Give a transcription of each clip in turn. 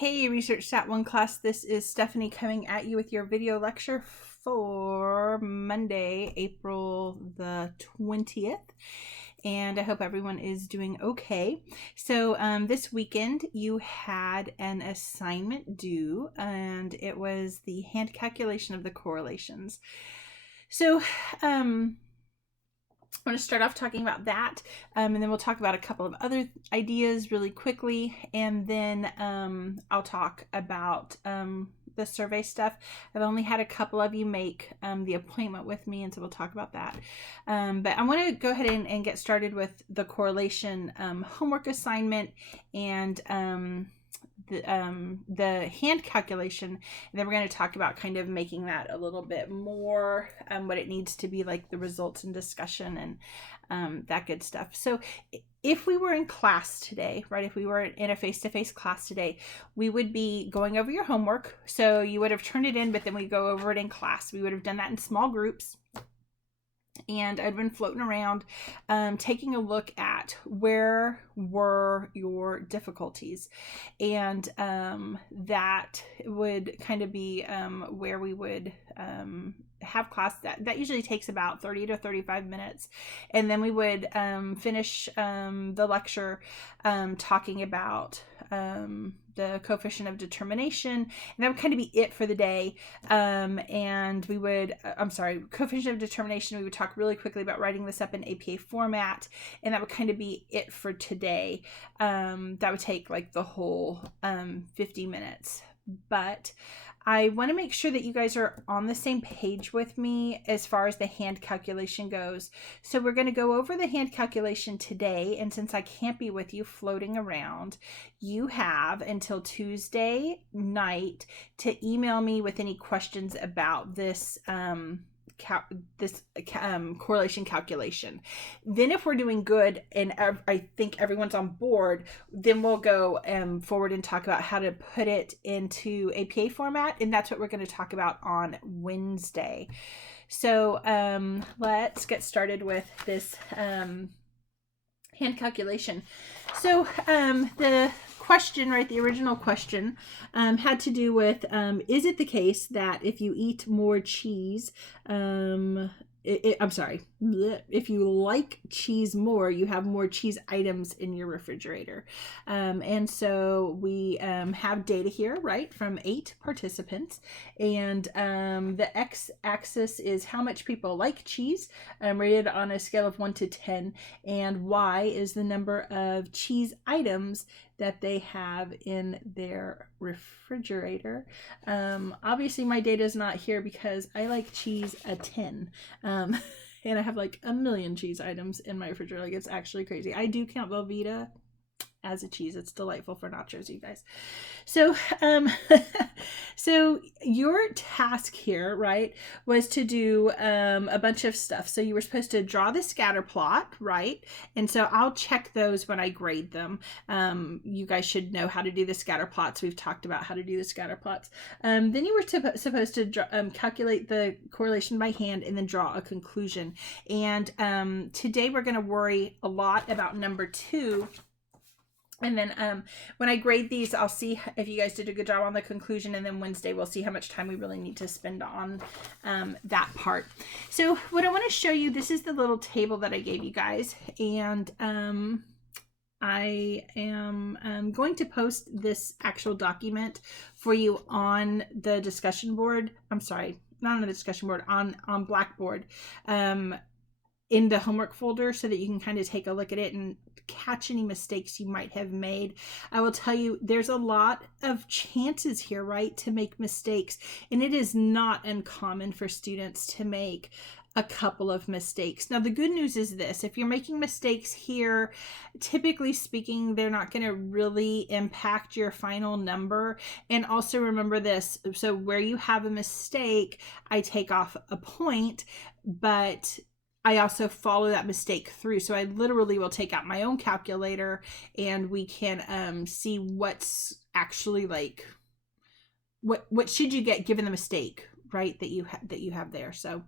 Hey, Research Stat 1 class, this is Stephanie coming at you with your video lecture for Monday, April the 20th. And I hope everyone is doing okay. So this weekend you had an assignment due, and it was the hand calculation of the correlations. So I want to start off talking about that, and then we'll talk about a couple of other ideas really quickly, and then I'll talk about the survey stuff. I've only had a couple of you make the appointment with me, and so we'll talk about that. But I want to go ahead and get started with the correlation homework assignment and the hand calculation, and then we're going to talk about kind of making that a little bit more what it needs to be, like the results and discussion and that good stuff. So if we were in class today, right, if we were in a face-to-face class today, we would be going over your homework. So you would have turned it in, but then we go over it in class. We would have done that in small groups. And I'd been floating around taking a look at where were your difficulties, and that would kind of be where we would have class. That usually takes about 30 to 35 minutes, and then we would finish the lecture talking about the coefficient of determination, and that would kind of be it for the day. And we would, coefficient of determination, we would talk really quickly about writing this up in APA format, and that would kind of be it for today. That would take like the whole 50 minutes. But I want to make sure that you guys are on the same page with me as far as the hand calculation goes. So we're going to go over the hand calculation today, and since I can't be with you floating around, you have until Tuesday night to email me with any questions about this correlation calculation. Then if we're doing good and I think everyone's on board, then we'll go forward and talk about how to put it into APA format, and that's what we're going to talk about on Wednesday. So let's get started with this hand calculation. So the question, right, the original question had to do with is it the case that if you eat more cheese, if you like cheese more, you have more cheese items in your refrigerator. And so we have data here, right, from 8 participants, and the x-axis is how much people like cheese, rated on a scale of 1 to 10, and y is the number of cheese items that they have in their refrigerator. Obviously my data is not here because I like cheese a 10. And I have like a million cheese items in my refrigerator. Like, it's actually crazy. I do count Velveeta as a cheese. It's delightful for nachos, you guys. So so your task here, right, was to do a bunch of stuff. So you were supposed to draw the scatter plot, right? And so I'll check those when I grade them. You guys should know how to do the scatter plots. We've talked about how to do the scatter plots. Then you were supposed to calculate the correlation by hand and then draw a conclusion. And today we're going to worry a lot about number 2. And then when I grade these, I'll see if you guys did a good job on the conclusion, and then Wednesday we'll see how much time we really need to spend on that part. So what I want to show you, this is the little table that I gave you guys, and I am going to post this actual document for you on the discussion board. I'm sorry, not on the discussion board, on Blackboard, in the homework folder, so that you can kind of take a look at it and catch any mistakes you might have made. I will tell you, there's a lot of chances here, right, to make mistakes, and it is not uncommon for students to make a couple of mistakes. Now, the good news is this: if you're making mistakes here, typically speaking, they're not going to really impact your final number. And also remember this: so where you have a mistake, I take off a point, but I also follow that mistake through. So I literally will take out my own calculator, and we can see what's actually, like, what should you get given the mistake, right, that you have there. So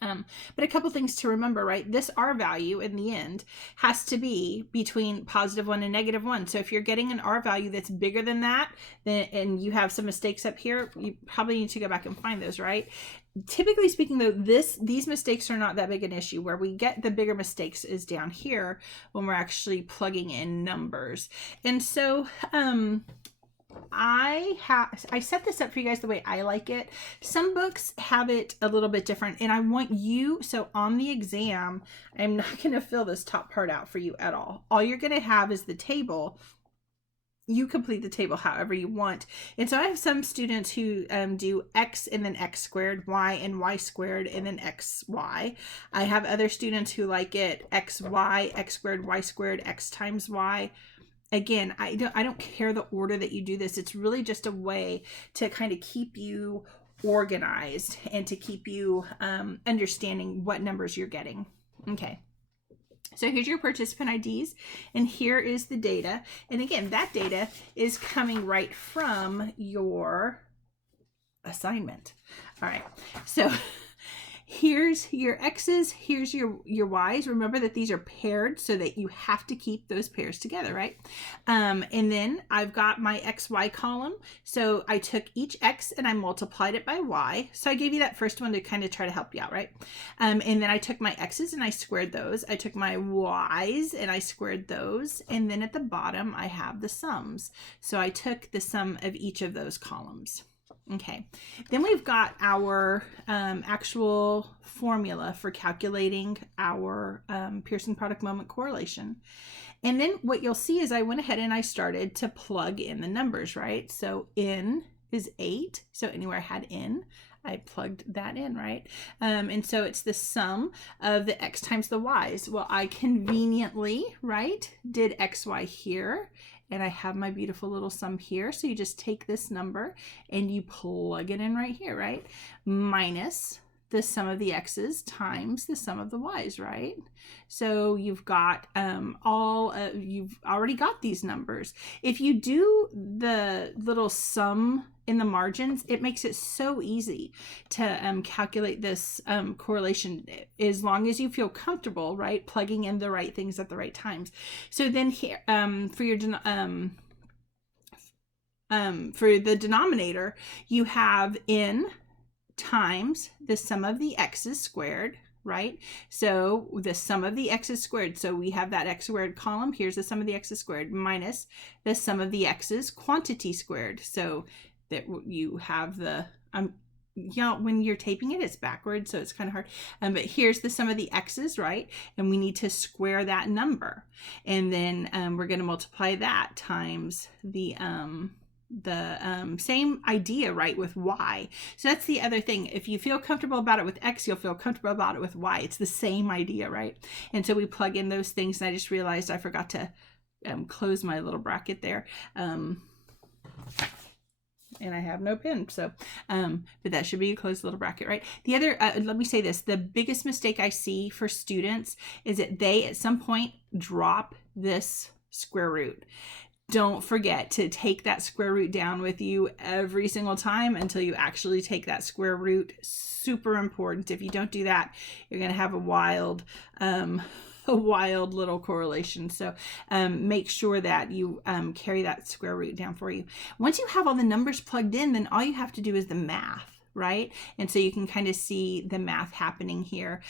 But a couple things to remember, right? This R value in the end has to be between +1 and -1. So if you're getting an R value that's bigger than that, then, and you have some mistakes up here, you probably need to go back and find those, right? Typically speaking, though, these mistakes are not that big an issue. Where we get the bigger mistakes is down here when we're actually plugging in numbers. And so I set this up for you guys the way I like it. Some books have it a little bit different, and I want you, so on the exam, I'm not going to fill this top part out for you at all. All you're going to have is the table. You complete the table however you want. And so I have some students who do X and then X squared, Y and Y squared, and then XY. I have other students who like it XY, X squared, Y squared, X times Y. Again, I don't care the order that you do this. It's really just a way to kind of keep you organized and to keep you understanding what numbers you're getting. Okay. So here's your participant IDs, and here is the data. And again, that data is coming right from your assignment. All right. So here's your X's, here's your Y's. Remember that these are paired, so that you have to keep those pairs together, right? And then I've got my XY column. So I took each X and I multiplied it by Y. So I gave you that first one to kind of try to help you out, right? And then I took my X's and I squared those. I took my Y's and I squared those. And then at the bottom, I have the sums. So I took the sum of each of those columns. Okay, then we've got our actual formula for calculating our Pearson product moment correlation. And then what you'll see is I went ahead and I started to plug in the numbers, right? So N is 8. So anywhere I had N, I plugged that in, right? And so it's the sum of the X times the Y's. Well, I conveniently, right, did XY here. And I have my beautiful little sum here. So you just take this number and you plug it in right here, right? Minus the sum of the X's times the sum of the Y's, right? So you've got you've already got these numbers. If you do the little sum in the margins, it makes it so easy to calculate this correlation, as long as you feel comfortable, right, plugging in the right things at the right times. So then here, for the denominator, you have N times the sum of the X's squared, right? So the sum of the X's squared. So we have that X squared column. Here's the sum of the X's squared minus the sum of the X's quantity squared. So that you have the, when you're taping it, it's backwards, so it's kind of hard. But here's the sum of the X's, right? And we need to square that number. And then we're going to multiply that times the same idea, right, with Y. So that's the other thing. If you feel comfortable about it with X, you'll feel comfortable about it with Y. It's the same idea, right? And so we plug in those things, and I just realized I forgot to close my little bracket there. And I have no pen, so but that should be a closed little bracket, right? The other, let me say this, the biggest mistake I see for students is that they at some point drop this square root. Don't forget to take that square root down with you every single time until you actually take that square root. Super important. If you don't do that, you're going to have a wild little correlation. So make sure that you carry that square root down for you. Once you have all the numbers plugged in, then all you have to do is the math, right? And so you can kind of see the math happening here.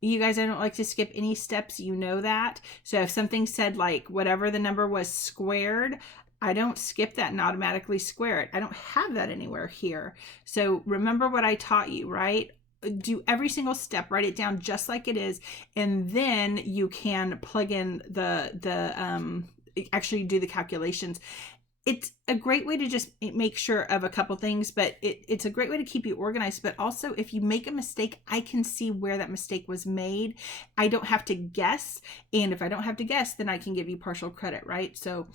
You guys, I don't like to skip any steps, you know that. So if something said like whatever the number was squared, I don't skip that and automatically square it. I don't have that anywhere here. So remember what I taught you, right? Do every single step, write it down just like it is, and then you can plug in actually do the calculations. It's a great way to just make sure of a couple things, but it's a great way to keep you organized. But also, if you make a mistake, I can see where that mistake was made. I don't have to guess. And if I don't have to guess, then I can give you partial credit, right? So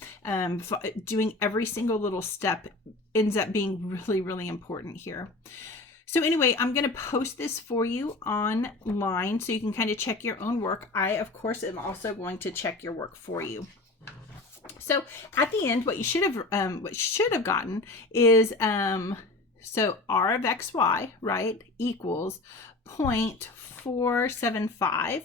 doing every single little step ends up being really, really important here. So anyway, I'm going to post this for you online so you can kind of check your own work. I, of course, am also going to check your work for you. So at the end, what you should have gotten is So R of XY, right, equals 0.475.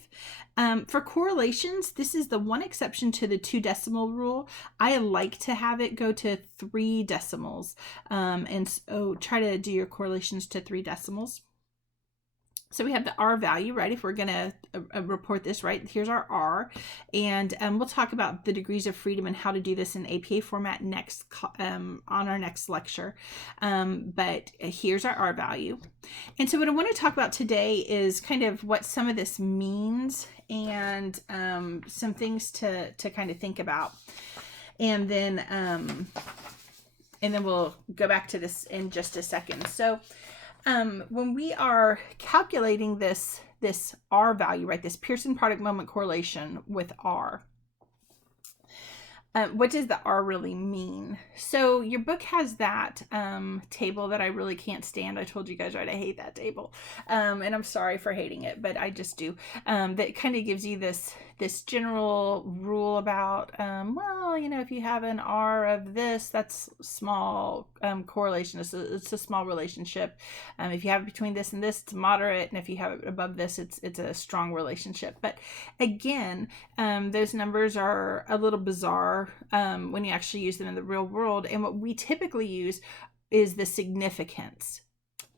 For correlations, this is the one exception to the 2 decimal rule. I like to have it go to 3 decimals. And so try to do your correlations to 3 decimals. So we have the R value, right? If we're going to report this, right? Here's our R. And we'll talk about the degrees of freedom and how to do this in APA format next on our next lecture. But here's our R value. And so what I want to talk about today is kind of what some of this means and some things to kind of think about. And then we'll go back to this in just a second. So when we are calculating this R value, right, this Pearson product moment correlation with R, what does the R really mean? So your book has that table that I really can't stand. I told you guys, right, I hate that table. And I'm sorry for hating it, but I just do. That kind of gives you this general rule about, well, you know, if you have an R of this, that's small correlation. It's a small relationship. If you have it between this and this, it's moderate. And if you have it above this, it's a strong relationship. But again, those numbers are a little bizarre when you actually use them in the real world. And what we typically use is the significance.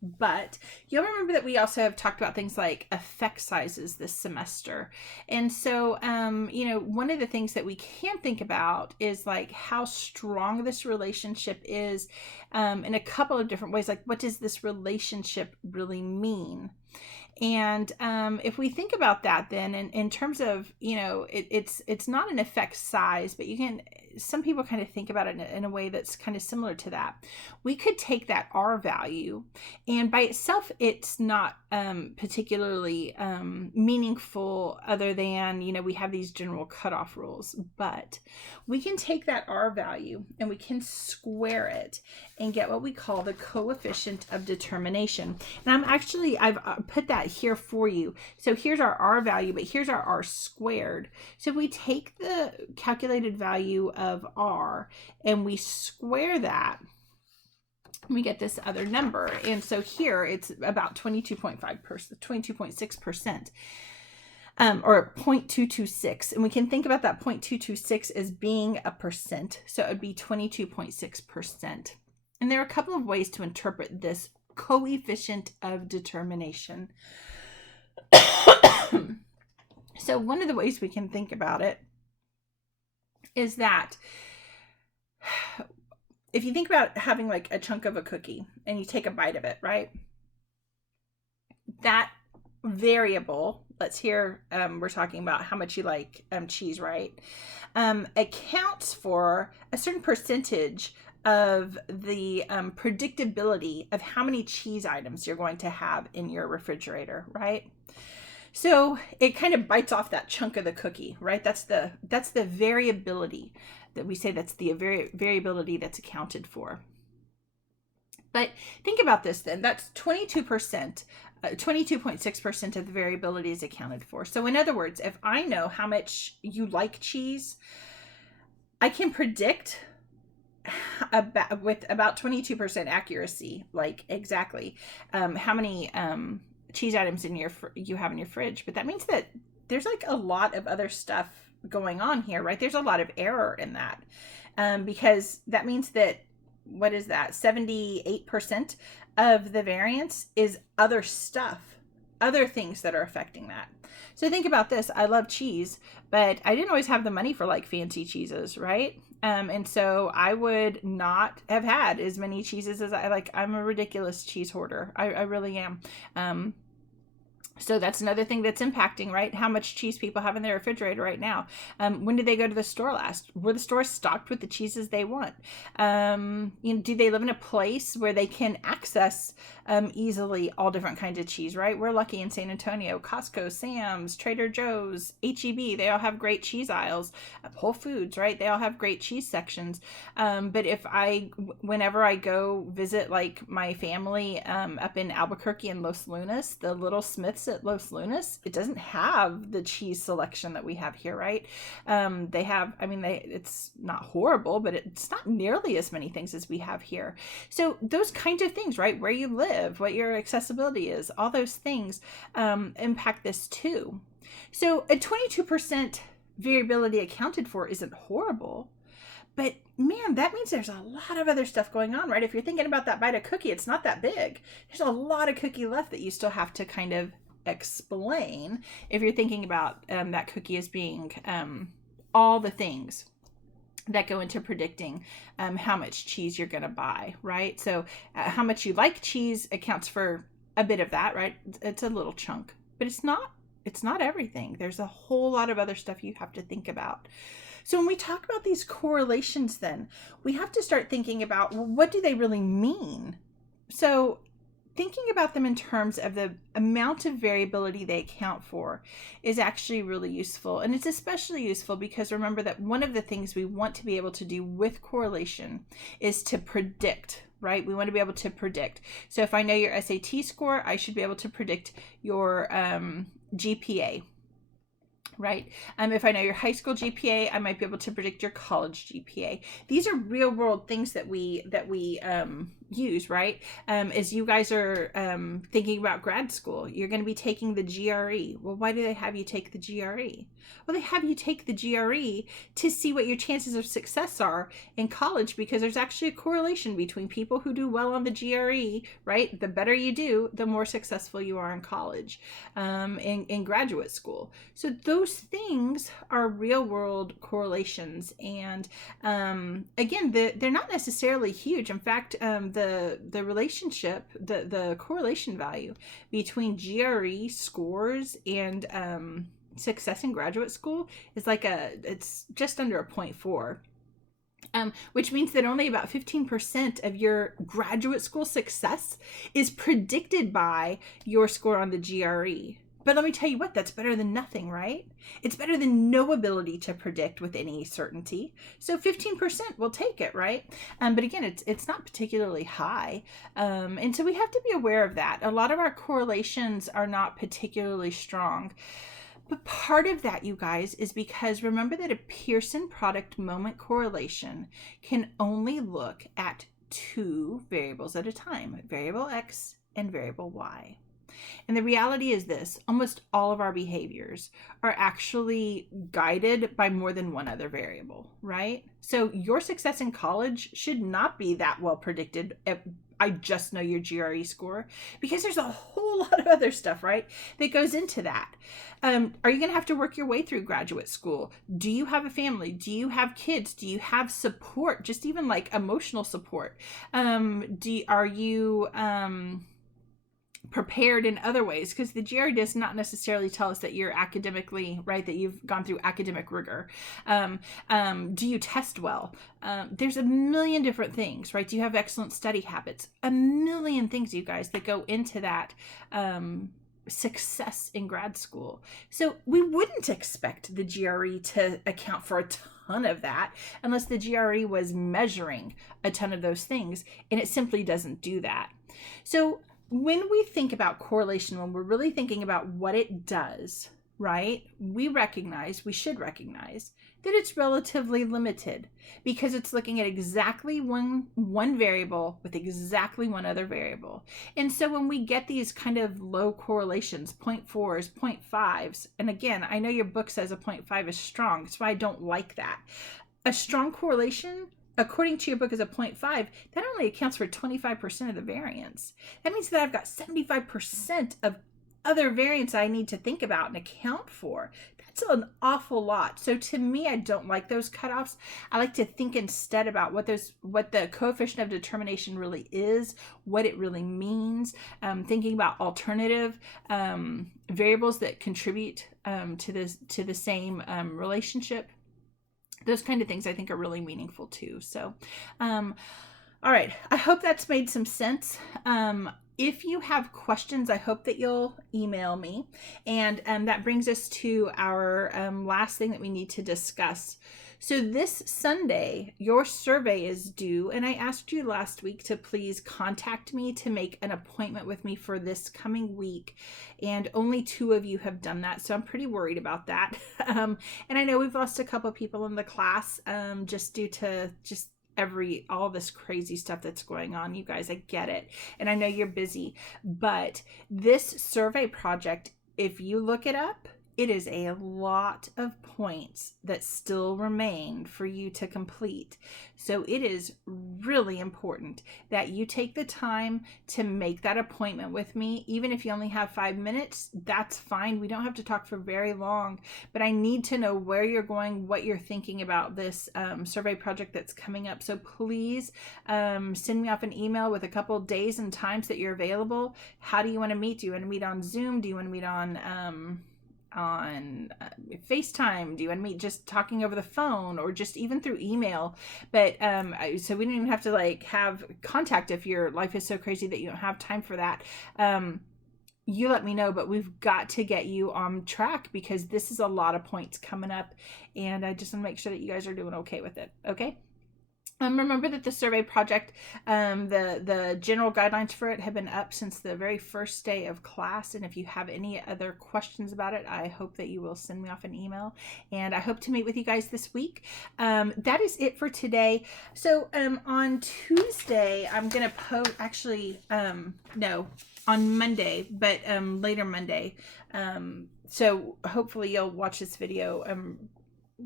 But you'll remember that we also have talked about things like effect sizes this semester. And so, you know, one of the things that we can think about is like how strong this relationship is in a couple of different ways. Like, what does this relationship really mean? And if we think about that, then in terms of, you know, it's not an effect size, but some people kind of think about it in a way that's kind of similar to that. We could take that R value, and by itself, it's not particularly meaningful other than, you know, we have these general cutoff rules, but we can take that R value and we can square it and get what we call the coefficient of determination. And I've put that here for you. So here's our R value, but here's our R squared. So if we take the calculated value of R and we square that, we get this other number. And so here it's about 22.6%. Or 0.226. And we can think about that 0.226 as being a percent. So it would be 22.6%. And there are a couple of ways to interpret this coefficient of determination. So one of the ways we can think about it is that if you think about having like a chunk of a cookie and you take a bite of it, right? That variable, we're talking about how much you like cheese, right? Accounts for a certain percentage of the predictability of how many cheese items you're going to have in your refrigerator, right? So it kind of bites off that chunk of the cookie, right? That's the variability that we say, that's the variability that's accounted for. But think about this then, that's 22%, 22.6% of the variability is accounted for. So in other words, if I know how much you like cheese, I can predict with about 22% accuracy, like exactly how many cheese items you have in your fridge. But that means that there's like a lot of other stuff going on here, right? There's a lot of error in that because that means that, what is that? 78% of the variance is other stuff, other things that are affecting that. So think about this. I love cheese, but I didn't always have the money for like fancy cheeses, right? And so I would not have had as many cheeses as I like. I'm a ridiculous cheese hoarder. I really am. So that's another thing that's impacting, right? How much cheese people have in their refrigerator right now. When did they go to the store last? Were the stores stocked with the cheeses they want? Do they live in a place where they can access easily all different kinds of cheese, right? We're lucky in San Antonio. Costco, Sam's, Trader Joe's, H-E-B, they all have great cheese aisles. Whole Foods, right? They all have great cheese sections. But whenever I go visit like my family up in Albuquerque and Los Lunas, the Little Smiths at Los Lunas, it doesn't have the cheese selection that we have here, right? They have, it's not horrible, but it's not nearly as many things as we have here. So those kinds of things, right? Where you live, what your accessibility is, all those things impact this too. So a 22% variability accounted for isn't horrible. But man, that means there's a lot of other stuff going on, right? If you're thinking about that bite of cookie, it's not that big. There's a lot of cookie left that you still have to kind of explain if you're thinking about that cookie as being all the things that go into predicting how much cheese you're going to buy, right? So how much you like cheese accounts for a bit of that, right? It's a little chunk, but it's not everything. There's a whole lot of other stuff you have to think about. So when we talk about these correlations, then we have to start thinking about, well, what do they really mean? So thinking about them in terms of the amount of variability they account for is actually really useful. And it's especially useful because remember that one of the things we want to be able to do with correlation is to predict, right? We want to be able to predict. So if I know your SAT score, I should be able to predict your GPA, right? If I know your high school GPA, I might be able to predict your college GPA. These are real world things that we use, right? As you guys are thinking about grad school, you're going to be taking the GRE. Well, why do they have you take the GRE? Well, they have you take the GRE to see what your chances of success are in college, because there's actually a correlation between people who do well on the GRE, right? The better you do, the more successful you are in college, in graduate school. So those things are real world correlations. And again, they're not necessarily huge. In fact, the relationship, the correlation value between GRE scores and success in graduate school is it's just under a 0.4. Which means that only about 15% of your graduate school success is predicted by your score on the GRE. But let me tell you what, that's better than nothing, right? It's better than no ability to predict with any certainty. So 15% will take it, right? But again, it's not particularly high. And so we have to be aware of that. A lot of our correlations are not particularly strong. But part of that, you guys, is because remember that a Pearson product moment correlation can only look at two variables at a time, variable X and variable Y. And the reality is this: almost all of our behaviors are actually guided by more than one other variable, right? So your success in college should not be that well predicted. I just know your GRE score, because there's a whole lot of other stuff, right, that goes into that. Are you going to have to work your way through graduate school? Do you have a family? Do you have kids? Do you have support? Just even like emotional support? Are you prepared in other ways? Because the GRE does not necessarily tell us that you're academically, right, that you've gone through academic rigor. Do you test well? There's a million different things, right? Do you have excellent study habits? A million things, you guys, that go into that success in grad school. So we wouldn't expect the GRE to account for a ton of that unless the GRE was measuring a ton of those things, and it simply doesn't do that. So when we think about correlation, when we're really thinking about what it does, right, we should recognize that it's relatively limited, because it's looking at exactly one variable with exactly one other variable. And so when we get these kind of low correlations, 0.4s, 0.5s, and again, I know your book says a 0.5 is strong. That's why I don't like that. A strong correlation, according to your book, is a 0.5, that only accounts for 25% of the variance. That means that I've got 75% of other variance I need to think about and account for. That's an awful lot. So to me, I don't like those cutoffs. I like to think instead about what the coefficient of determination really is, what it really means, thinking about alternative variables that contribute to the same relationship. Those kind of things I think are really meaningful too. So, all right. I hope that's made some sense. If you have questions, I hope that you'll email me. And that brings us to our last thing that we need to discuss. So this Sunday, your survey is due, and I asked you last week to please contact me to make an appointment with me for this coming week, and only 2 of you have done that, so I'm pretty worried about that. And I know we've lost a couple people in the class just due to all this crazy stuff that's going on. You guys, I get it, and I know you're busy, but this survey project, if you look it up, it is a lot of points that still remain for you to complete. So it is really important that you take the time to make that appointment with me. Even if you only have 5 minutes, that's fine. We don't have to talk for very long, but I need to know where you're going, what you're thinking about this survey project that's coming up. So please send me off an email with a couple days and times that you're available. How do you want to meet? Do you want to meet on Zoom? Do you want to meet on FaceTime? Do you want to meet just talking over the phone, or just even through email? But so we don't even have to like have contact if your life is so crazy that you don't have time for that. You let me know, but we've got to get you on track because this is a lot of points coming up, and I just want to make sure that you guys are doing okay with it. Okay. Remember that the survey project, the general guidelines for it have been up since the very first day of class. And if you have any other questions about it, I hope that you will send me off an email. And I hope to meet with you guys this week. That is it for today. So on Tuesday, I'm going to post, actually, no, on Monday, but later Monday. So hopefully you'll watch this video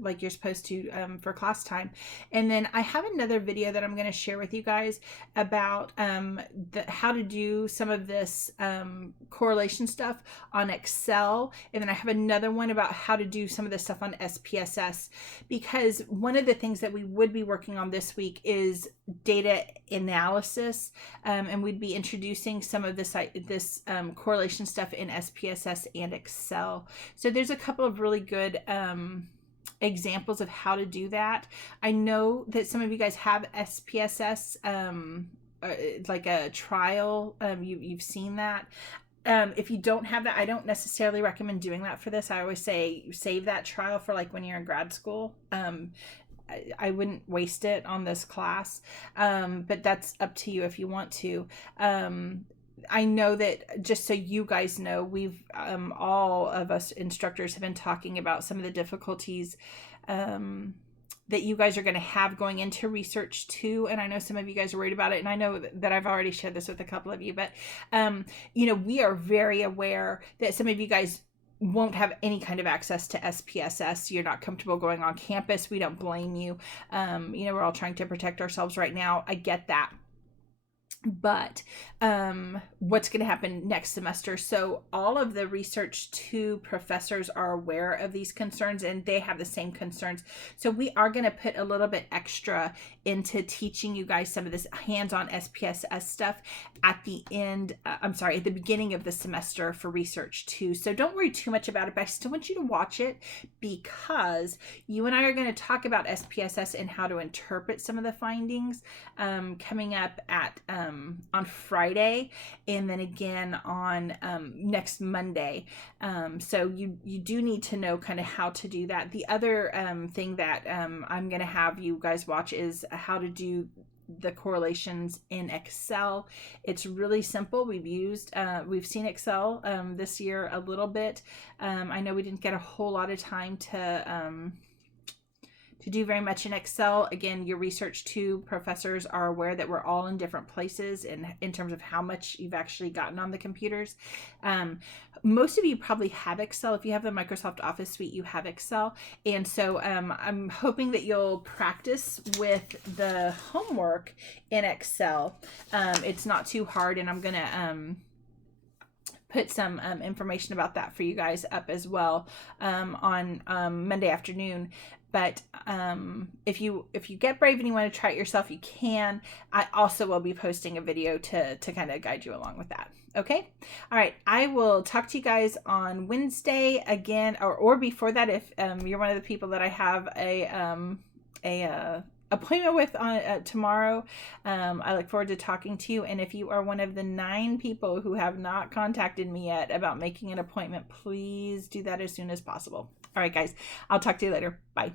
like you're supposed to for class time. And then I have another video that I'm going to share with you guys about how to do some of this correlation stuff on Excel. And then I have another one about how to do some of this stuff on SPSS, because one of the things that we would be working on this week is data analysis, and we'd be introducing some of this correlation stuff in SPSS and Excel. So there's a couple of really good examples of how to do that. I know that some of you guys have SPSS, like a trial. You've seen that. If you don't have that, I don't necessarily recommend doing that for this. I always say save that trial for like when you're in grad school. I wouldn't waste it on this class, but that's up to you if you want to. I know that, just so you guys know, we've all of us instructors have been talking about some of the difficulties that you guys are going to have going into research too. And I know some of you guys are worried about it, and I know that I've already shared this with a couple of you, but we are very aware that some of you guys won't have any kind of access to SPSS. You're not comfortable going on campus. We don't blame you. We're all trying to protect ourselves right now. I get that. But what's going to happen next semester? So all of the Research 2 professors are aware of these concerns, and they have the same concerns. So we are going to put a little bit extra into teaching you guys some of this hands-on SPSS stuff at the beginning of the semester for Research 2. So don't worry too much about it, but I still want you to watch it, because you and I are going to talk about SPSS and how to interpret some of the findings coming up at on Friday, and then again on next Monday. So you do need to know kind of how to do that. The other thing that I'm going to have you guys watch is how to do the correlations in Excel. It's really simple. We've seen Excel this year a little bit. I know we didn't get a whole lot of time to do very much in Excel. Again, your Research 2 professors are aware that we're all in different places in terms of how much you've actually gotten on the computers. Most of you probably have Excel. If you have the Microsoft Office suite, you have Excel. And so I'm hoping that you'll practice with the homework in Excel. It's not too hard, and I'm going to put some information about that for you guys up as well on Monday afternoon. But if you get brave and you want to try it yourself, you can. I also will be posting a video to kind of guide you along with that. Okay? All right. I will talk to you guys on Wednesday again, or before that if you're one of the people that I have a appointment with on tomorrow. I look forward to talking to you. And if you are one of the 9 people who have not contacted me yet about making an appointment, please do that as soon as possible. All right, guys. I'll talk to you later. Bye.